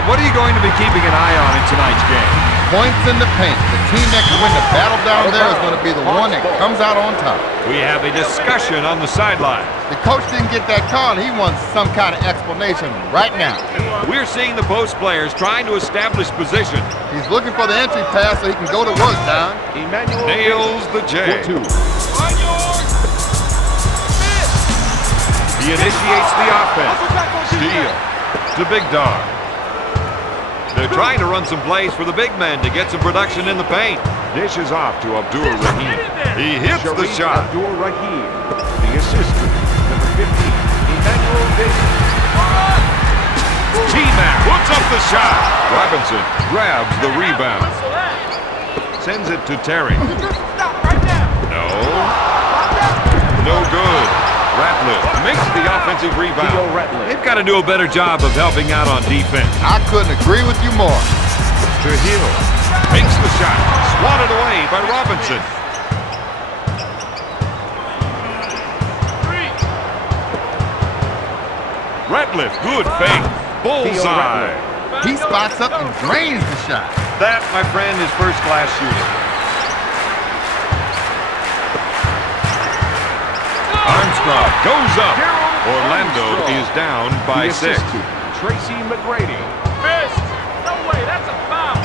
Bob, what are you going to be keeping an eye on in tonight's game? Points in the paint. The team that can win the battle down there is going to be the one that comes out on top. We have a discussion on the sideline. The coach didn't get that call, and he wants some kind of explanation right now. We're seeing the post players trying to establish position. He's looking for the entry pass so he can go to work down. Nails the J. He initiates the offense. Steal to Big Dog. They're trying to run some plays for the big men to get some production in the paint. Dish is off to Abdur-Rahim. He hits the shot. Abdur-Rahim, the assistant, number 15, Emmanuel Davis. T-Mac puts up the shot. Robinson grabs the rebound. Sends it to Terry. No good. Ratliff makes the offensive rebound. They've got to do a better job of helping out on defense. I couldn't agree with you more. To Hill. Makes the shot. Swatted away by Robinson. Ratliff, good fake. Bullseye. He spots up and drains the shot. That, my friend, is first-class shooting. Armstrong goes up. Orlando is down by 6. Tracy McGrady. Missed. No way, that's a foul.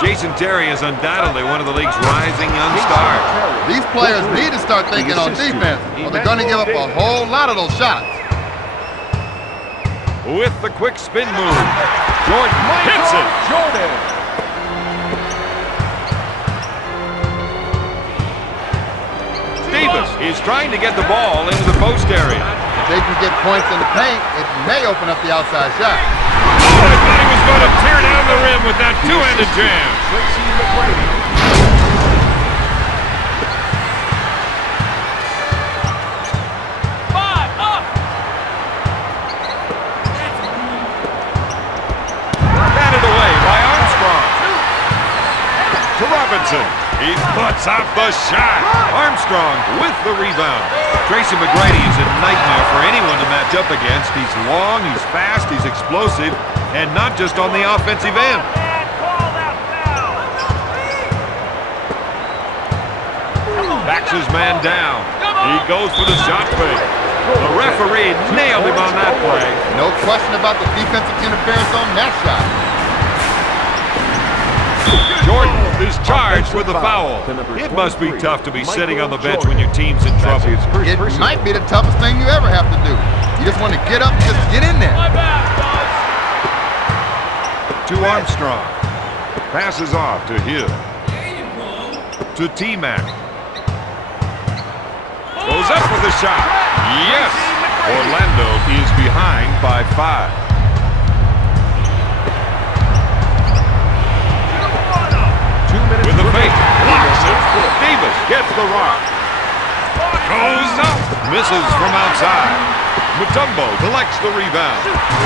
Jason Terry is undoubtedly one of the league's rising young stars. These players need to start thinking on defense, or they're going to give up a whole lot of those shots. With the quick spin move, Jordan hits it. Davis is trying to get the ball into the post area. If they can get points in the paint, it may open up the outside shot. Oh, I thought he was going to tear down the rim with that two-handed jam. Tracy McGrady. Robinson, he puts up the shot. Armstrong with the rebound. Tracy McGrady is a nightmare for anyone to match up against. He's long, he's fast, he's explosive, and not just on the offensive end. Backs his man down. He goes for the shot fake. The referee nailed him on that play. No question about the defensive interference on that shot. Jordan is charged with the foul. It must be tough to be sitting on the bench when your team's in trouble. It might be the toughest thing you ever have to do. You just want to get up and just get in there. To Armstrong. Passes off to Hill. To T-Mac. Goes up with the shot. Yes! Orlando is behind by 5. With the fake, blocks it. Davis gets the rock. Goes up, misses from outside. Mutombo collects the rebound.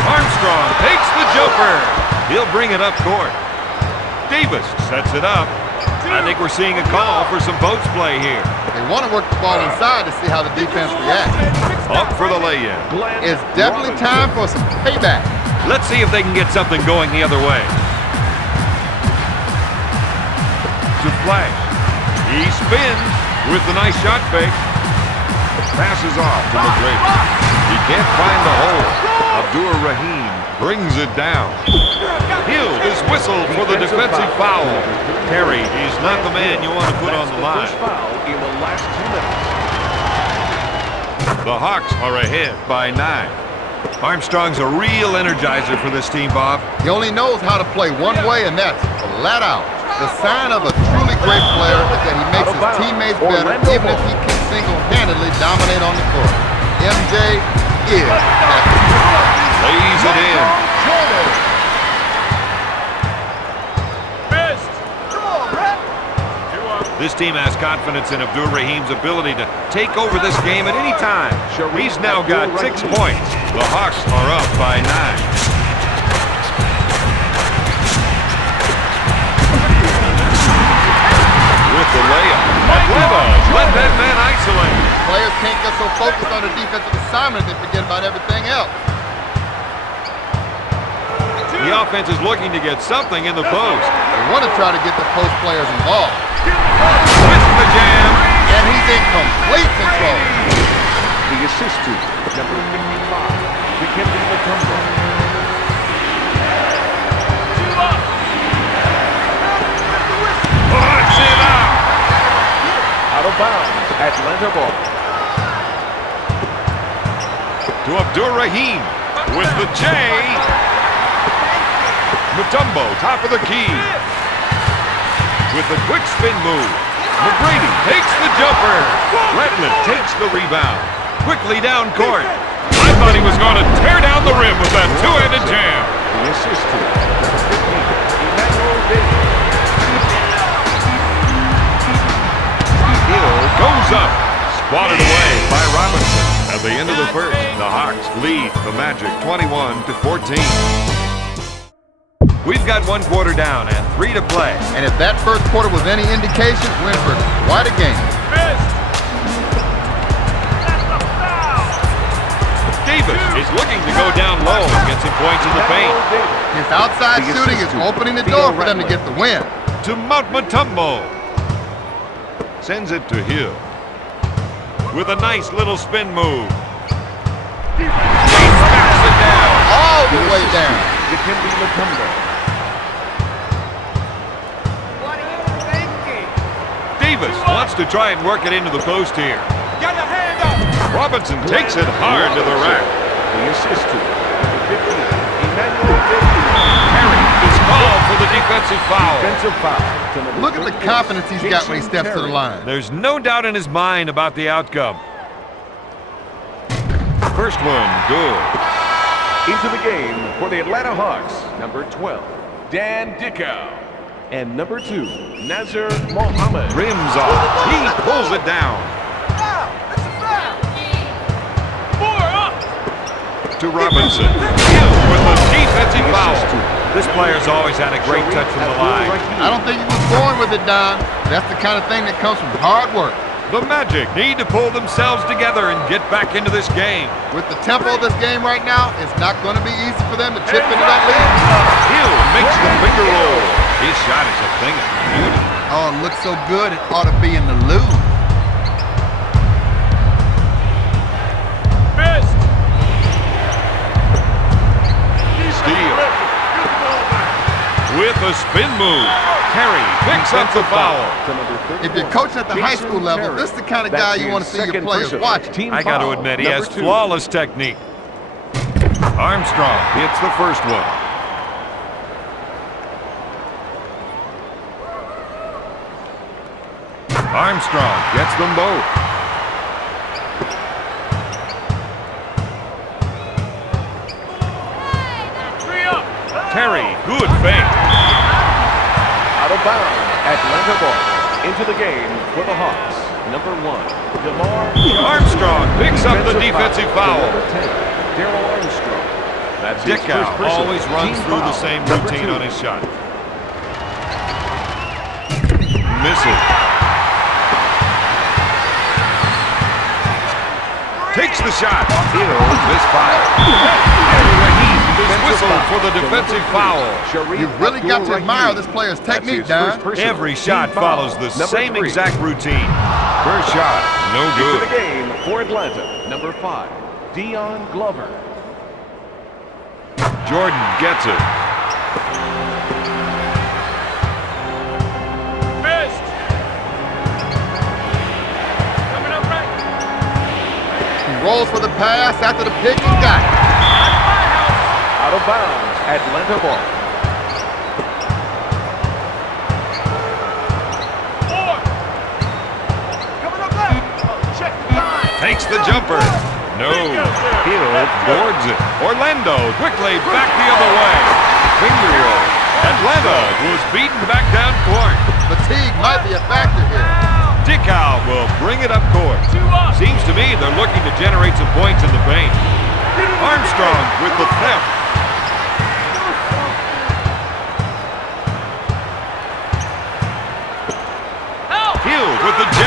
Armstrong takes the jumper. He'll bring it up court. Davis sets it up. I think we're seeing a call for some post play here. They want to work the ball inside to see how the defense reacts. Up for the lay-in. It's definitely time for some payback. Let's see if they can get something going the other way. To Flash. He spins with the nice shot fake. Passes off to McGrady. He can't find the hole. Abdur-Rahim brings it down. Hill is whistled for the defensive foul. Terry is not the man you want to put on the line. The Hawks are ahead by 9. Armstrong's a real energizer for this team, Bob. He only knows how to play one way, and that's flat out. The sign of a truly great player is that he makes his teammates better, even if he can single-handedly dominate on the court. MJ is that. Lays it in. This team has confidence in Abdur-Rahim's ability to take over this game at any time. He's now got 6 points. The Hawks are up by 9. With the layup, let that man isolate. Players can't get so focused on the defensive assignment they forget about everything else. The offense is looking to get something in the post. They want to try to get the post players involved. With the jam. And he's in complete control. The assist to number 55, Dikembe Mutombo. Puts it out. Out of bounds, Atlanta ball. To Abdur-Rahim with the J. Mutombo, top of the key. With the quick spin move. McGrady takes the jumper. Redmond takes the rebound. Quickly down court. I thought he was going to tear down the rim with that two-handed jam. The assist to number 15, Emmanuel Davis. Hill goes up. Swatted away by Robinson. At the end of the first, the Hawks lead the Magic 21-14. We've got 1 quarter down and 3 to play. And if that first quarter was any indication, Winford, quite a game. Davis is looking to go down low and get some points in the paint. His outside shooting is opening the door for them to get the win. To Mutombo. Sends it to Hill. With a nice little spin move. He smacks it down. All the way down. Dikembe Mutombo. Davis wants to try and work it into the post here. Robinson takes it hard to the rack. The assist to number 15, Emmanuel Davis. Harry is called for the defensive foul. Defensive foul. to number Look at the 38, confidence he's got when he Jason steps to the Terry. line. There's no doubt in his mind about the outcome. First one, good. Into the game for the Atlanta Hawks, number 12, Dan Abo. And number 2, Nazar Mohammed. Rims off. He pulls it down. To Robinson. With the defensive foul. This player's always had a great touch from the line. I don't think he was born with it, Don. That's the kind of thing that comes from hard work. The Magic need to pull themselves together and get back into this game. With the tempo of this game right now, it's not going to be easy for them to chip into that lead. Hill makes the finger roll. His shot is a thing of beauty. Oh, it looks so good, it ought to be in the loo. Steal. With a spin move. Terry picks up the foul. If you're coaching at the high school level, this is the kind of guy you want to see your players watching. I got to admit, he has flawless technique. Armstrong hits the first one. Armstrong gets them both. Terry, good fake. Out of bounds, Atlanta ball. Into the game for the Hawks. Number 1, DeMar Armstrong picks up the defensive foul. Number 10, Daryl Armstrong. That's his Dickow first personal always runs team through the foul. same Number routine 2. on his shot. Misses. Takes the shot. Here's this fire. Whistle for the defensive foul. You've really got to admire this player's technique, Don. Every shot follows the same exact routine. First shot, no Into good. the game for Atlanta. Number 5, Dion Glover. Jordan gets it. Missed. Coming up right. He rolls for the pass after the pick and got it. Out of bounds, Atlanta ball. Coming up left. Check the line. Takes the jumper. No. Hill boards it. Orlando quickly back the other way. Finger roll. Atlanta was beaten back down court. Fatigue might be a factor here. Dickow will bring it up court. Seems to me they're looking to generate some points in the paint. Armstrong with the theft. Hill with the J.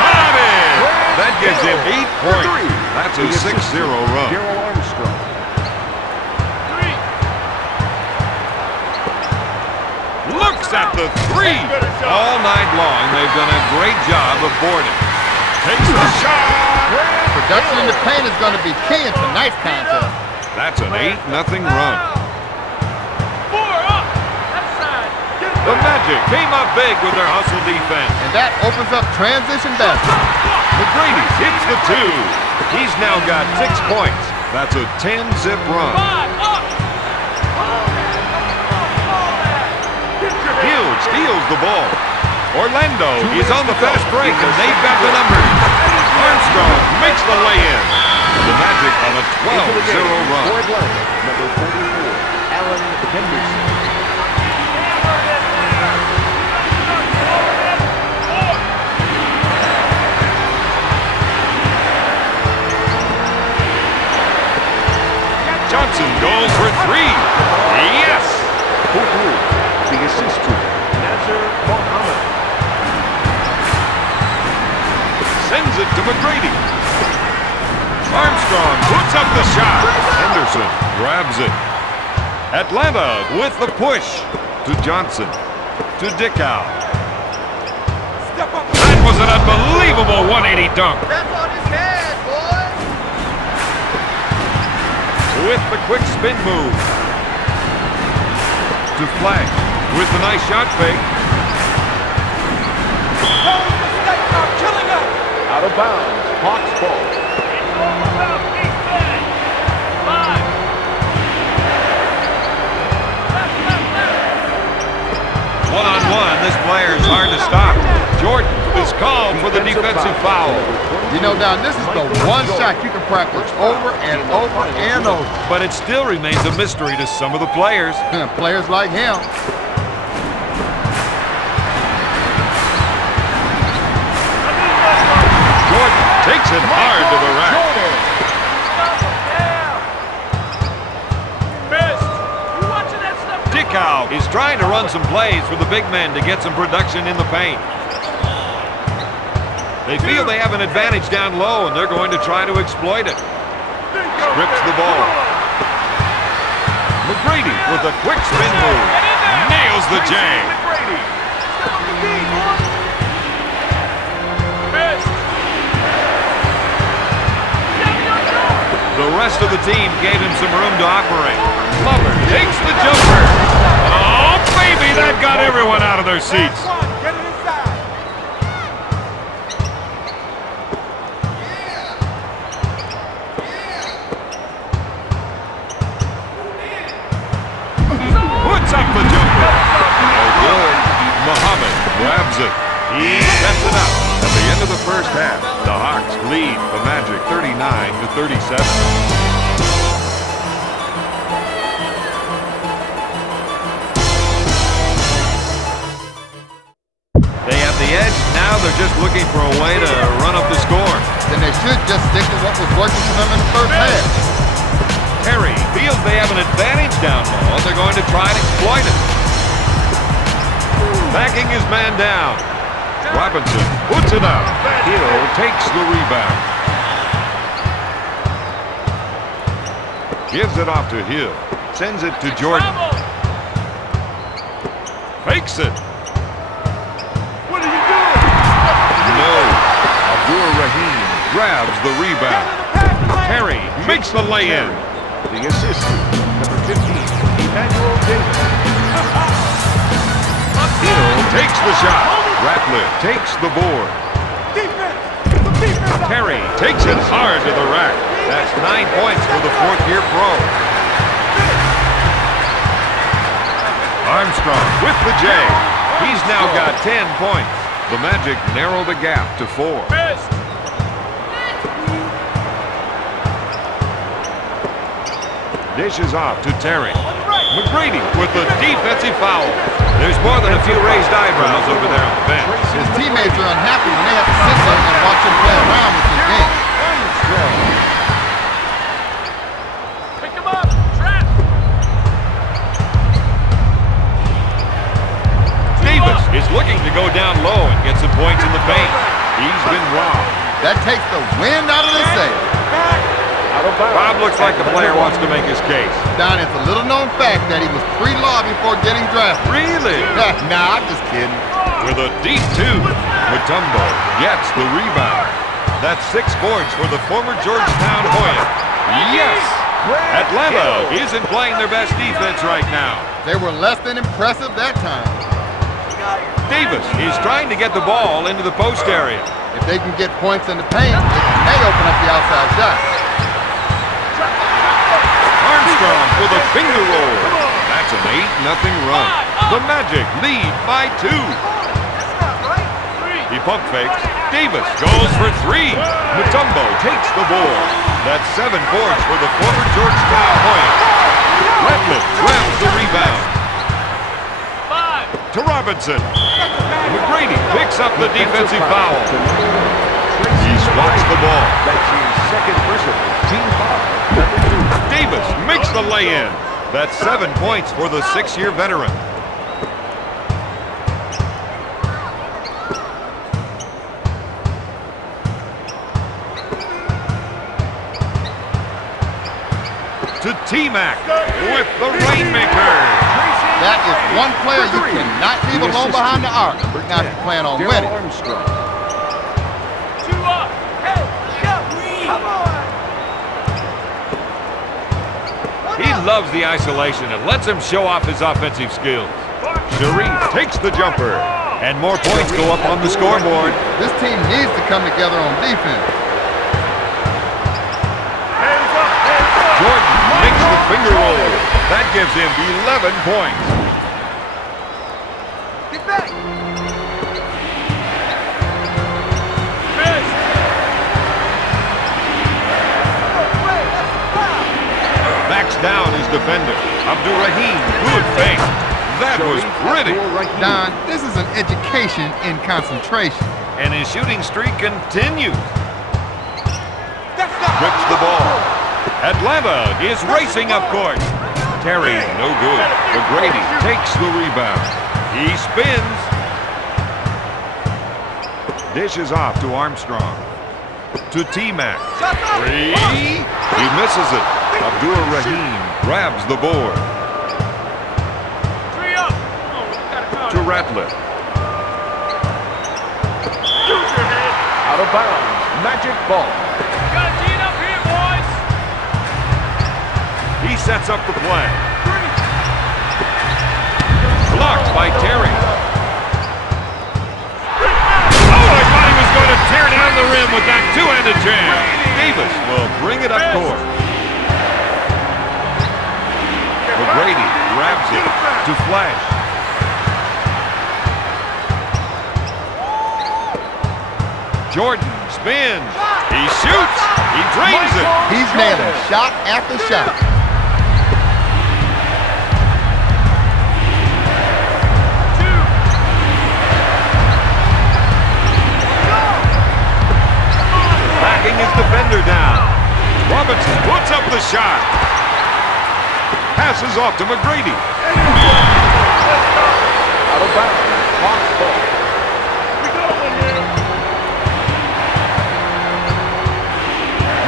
Got it! That gives him 8 points. That's a 6-0 run. Daryl Armstrong. Looks at the three. All night long, they've done a great job of boarding. Takes the shot. Production in the paint is going to be key in tonight's contest. That's an 8-0 run. 4 up. That side. The Magic came up big with their hustle defense. And that opens up transition basket. McGrady hits the two. He's now got 6 points. That's a 10-zip run. 5 up. Hill steals the ball. Orlando is on the fast break, and they've got the numbers. Armstrong makes the lay-in. The Magic on a 12-0 run. For Atlanta, number 44, Allen Henderson. Johnson goes for 3. Yes! For Blue, the assist to Mohammed. Sends it to McGrady. Armstrong puts up the shot. Henderson grabs it. Atlanta with the push to Johnson. To Dickow. That was an unbelievable 180 dunk. That's on his head, boy. With the quick spin move. To Flag with the nice shot fake. Out of bounds, Hawks ball. It's all about defense. 5. One-on-one, this player's hard to stop. Jordan is called for the defensive foul. You know, Don, this is the one shot you can practice over and over and over. But it still remains a mystery to some of the players. Players like him. Jordan takes it hard to the rack. Dickow is trying to run some plays for the big men to get some production in the paint. They feel they have an advantage down low, and they're going to try to exploit it. Strips the ball. McGrady with a quick spin move. Nails the jam. The rest of the team gave him some room to operate. Lover takes the jumper. Oh, baby, that got everyone out of their seats. Get it inside. Puts up the jumper. No good. Muhammad grabs it. He sets it up. At the end of the first half, the Hawks lead the Magic 39-37. They have the edge. Now they're just looking for a way to run up the score. Then they should just stick to what was working for them in the first half. Terry feels they have an advantage down low, and they're going to try and exploit it. Backing his man down. Robinson puts it up. Hill takes the rebound. Gives it off to Hill. Sends it to Jordan. Fakes it. What are you doing? No. Abdur-Rahim grabs the rebound. Terry makes the lay-in. The assist, number 15, Emmanuel Davis. Hill takes the shot. Ratliff takes the board. Terry takes it hard to the rack. That's 9 points for the fourth-year pro. Armstrong with the J. He's now got 10 points. The Magic narrow the gap to 4. Dishes off to Terry. McGrady with the defensive foul. There's more than a few raised eyebrows over there on the bench. His teammates are unhappy when they have to sit there and watch him play around with his game. Pick him up. Trap. Davis is looking to go down low and get some points in the paint. He's been robbed. That takes the wind out of the sail. Out of bounds. Bob looks like the player wants to make his case. Don, it's a little known fact that he was pre-law before getting drafted. Really? Nah, I'm just kidding. With a deep two, Mutombo gets the rebound. That's 6 points for the former Georgetown Hoyas. Yes! Atlanta isn't playing their best defense right now. They were less than impressive that time. Davis is trying to get the ball into the post area. If they can get points in the paint, it may open up the outside shot. Armstrong with a finger roll. That's an 8-0 run. The Magic lead by 2. He pump fakes. Davis goes for 3. Mutombo takes the board. That's 7 points for the former Georgetown Hoyas. Redmond grabs the rebound. To Robinson. McGrady picks up the defensive foul. He swats the ball. That's his second personal team foul. Number 2. Davis makes the lay-in. That's 7 points for the 6-year veteran. To T-Mac with the rainmaker. That is one player you cannot leave alone behind the arc. Now if you plan on winning. Armstrong. 2 up. Hey, come on. He loves the isolation and lets him show off his offensive skills. Sharif takes the jumper, and more points go up on the scoreboard. This team needs to come together on defense. Jordan makes the finger roll. That gives him 11 points. Get back. Backs down his defender. Abdurrahim, good fake. That was pretty. Don, this is an education in concentration. And his shooting streak continues. Rips the ball. Atlanta is racing up court. Terry, no good. McGrady takes the rebound. He spins. Dishes off to Armstrong. To T-Mac. 3. He misses it. Abdur-Rahim grabs the board. 3 up. Oh, To Ratliff. Out of bounds. Magic ball. Gotta tee it up here, boys. He sets up the play. Blocked by Terry. Oh, I thought he was going to tear down the rim with that two-handed jam. Davis will bring it up court. McGrady grabs it to Flash. Jordan spins. He shoots. He drains it. He's nailing shot after shot. Backing his defender down. Robinson puts up the shot. Passes off to McGrady. Out of bounds. Hawks ball.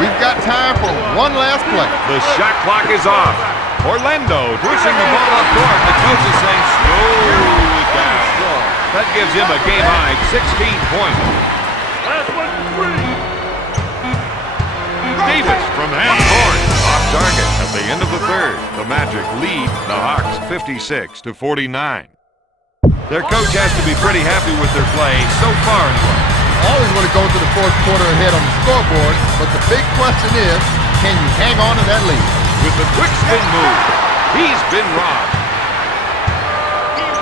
We've got time for one last play. The shot clock is off. Orlando pushing the ball up court. The coach is saying slow it down. That gives him a game-high 16 points. Last one, 3. Davis from half court. Off target at the end of the third. The Magic lead the Hawks 56-49. Their coach has to be pretty happy with their play so far anyway. Always want to go into the fourth quarter ahead on the scoreboard, but the big question is, can you hang on to that lead? With the quick spin move, he's been robbed.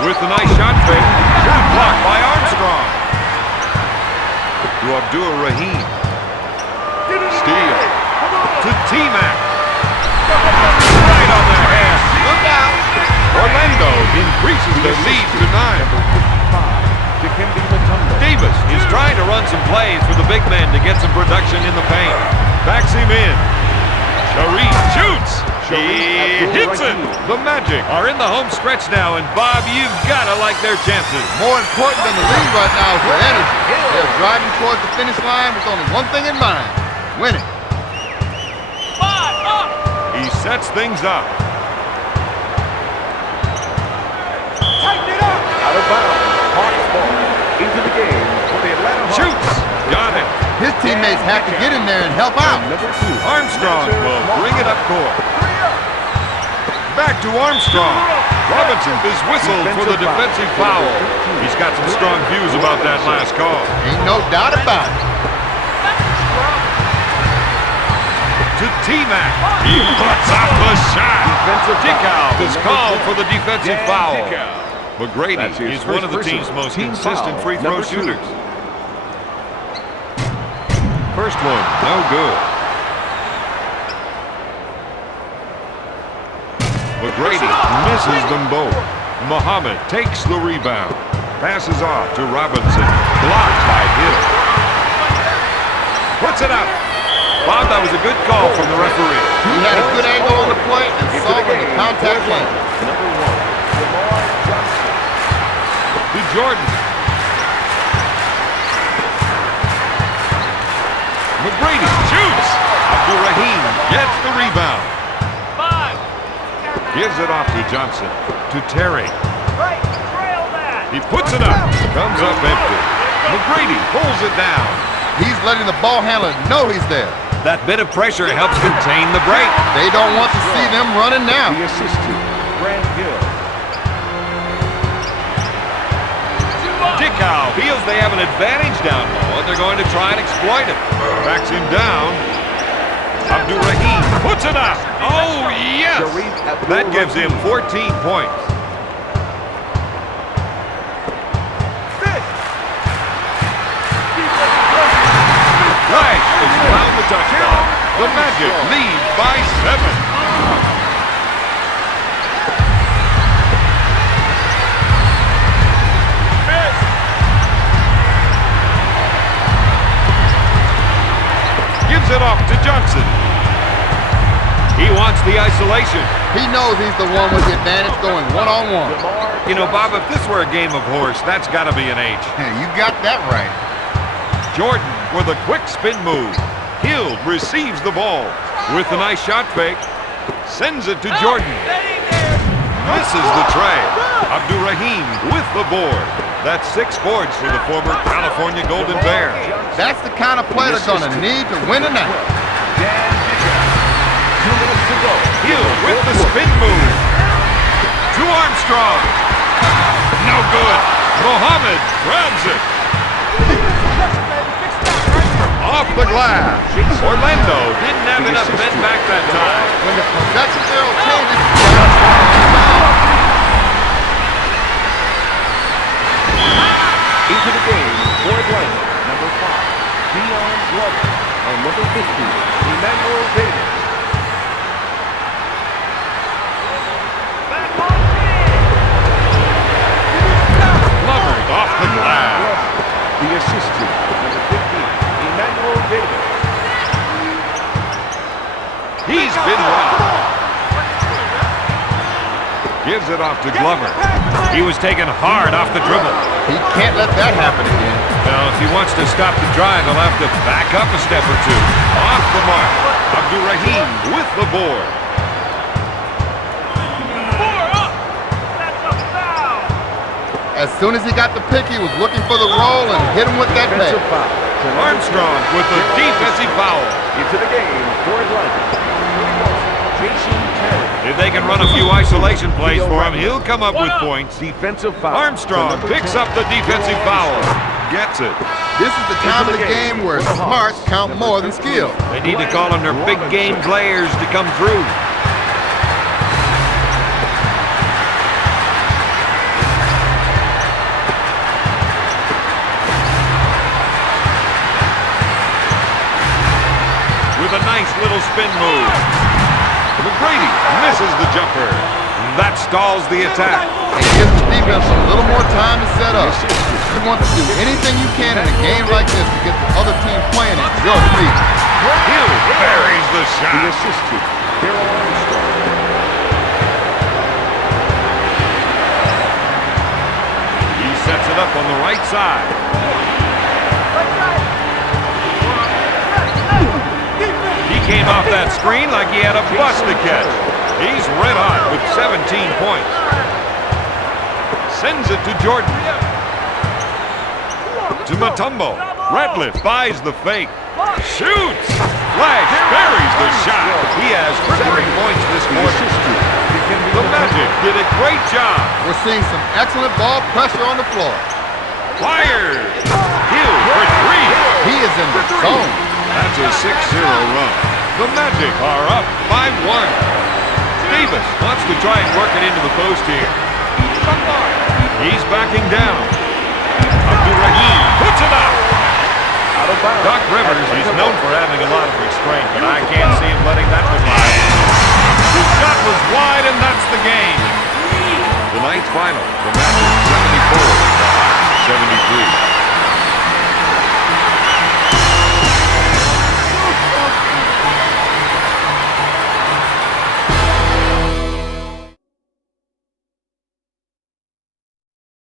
With the nice shot fake, shot blocked by Armstrong. To Abdur-Rahim. Steal. To T-Mac. Right on their head. Look out. Orlando increases their lead to 9. Davis is trying to run some plays for the big man to get some production in the paint. Backs him in. Sharif shoots. He hits it. The Magic are in the home stretch now, and Bob, you've got to like their chances. More important than the lead right now is their energy. They're driving towards the finish line with only one thing in mind: winning. He sets things up. Out of bounds. Hawks ball. Into the game for the Atlanta Hawks. Shoots. Got it. His teammates have to get in there and help out. Number 2. Armstrong will bring it up court. Back to Armstrong. Robinson is whistled for the defensive foul. He's got some strong views about that last call. Ain't no doubt about it. To T-Mac. He puts up the shot. Dickow is called for the defensive foul. McGrady is one of the team's most consistent free throw shooters. First one, no good. McGrady misses them both. Muhammad takes the rebound. Passes off to Robinson. Blocked by Hill. Puts it up. Bob, that was a good call from the referee. He had a good angle on the play and saw when the contact went. Number 1, To Jordan. McGrady shoots. Abdul-Rahim gets the rebound. 5. Gives it off to Johnson. To Terry. Right, trail that. He puts it up. Comes up empty. McGrady pulls it down. He's letting the ball handler know he's there. That bit of pressure helps contain the break. They don't want to see them running now. the assistant, Grant Hill. Dickow feels they have an advantage down low, and they're going to try and exploit it. Backs him down. Abdul-Rahim puts it up. Oh, yes! That gives him 14 points. Right is around the touchdown. The Magic lead by 7. Gives it off to Johnson. He wants the isolation. He knows he's the one with the advantage going one-on-one. You know, Bob, if this were a game of horse, that's got to be an H. You got that right. Jordan with a quick spin move. Hill receives the ball with a nice shot fake. Sends it to Jordan. Misses the tray. Abdul-Rahim with the board. That's 6 points for the former California Golden Bear. That's the kind of play they're going to need to win tonight. 2 minutes to go. Hill with the spin move. To Armstrong. No good. Muhammad grabs it. Off the glass. Orlando didn't have enough men back that time. When the possession arrow changes, Into the game for Atlanta, number 5, Dion Glover, and number 50, Emmanuel Davis. Glover's off the glass. The assistant, number 15, Emmanuel Davis. He's been robbed. Gives it off to Glover. He was taken hard off the dribble. he can't let that happen again. Now, if he wants to stop the drive, he'll have to back up a step or two. Off the mark. Abdul-Rahim with the board. 4 up. That's a foul. As soon as he got the pick, he was looking for the roll and hit him with that pass. Defensive foul. Armstrong with the defensive foul. Into the game for Atlanta. Jason Terry. If they can run a few isolation plays for him, he'll come up with points. Defensive foul. Armstrong picks up the defensive foul. Gets it. This is the time of the game where smarts count more than skill. They need to call on their big game players to come through. With a nice little spin move. McGrady misses the jumper. That stalls the attack. It gives the defense a little more time to set up. You want to do anything you can in a game like this to get the other team playing at your feet. Hill buries the The shot. assistant, Daryl Armstrong. He sets it up on the right side. He came off that that screen like he had a bus to catch. He's red hot with 17 points. Sends it to Jordan. To Mutombo. Ratliff buys the fake. Shoots! Flash buries the shot. He has 3 points this quarter. The Magic did a great job. We're seeing some excellent ball pressure on the floor. Fires! Hill for 3. He is in the zone. That's a 6-0 run. The Magic are up 5-1. Davis wants to try and work it into the post here. He's backing down. Abdurrahim puts it up. Doc Rivers, he's known for having a lot of restraint, but I can't see him letting that one lie. His shot was wide, and that's the game. The ninth final, the Magic 74, the Hawks 73.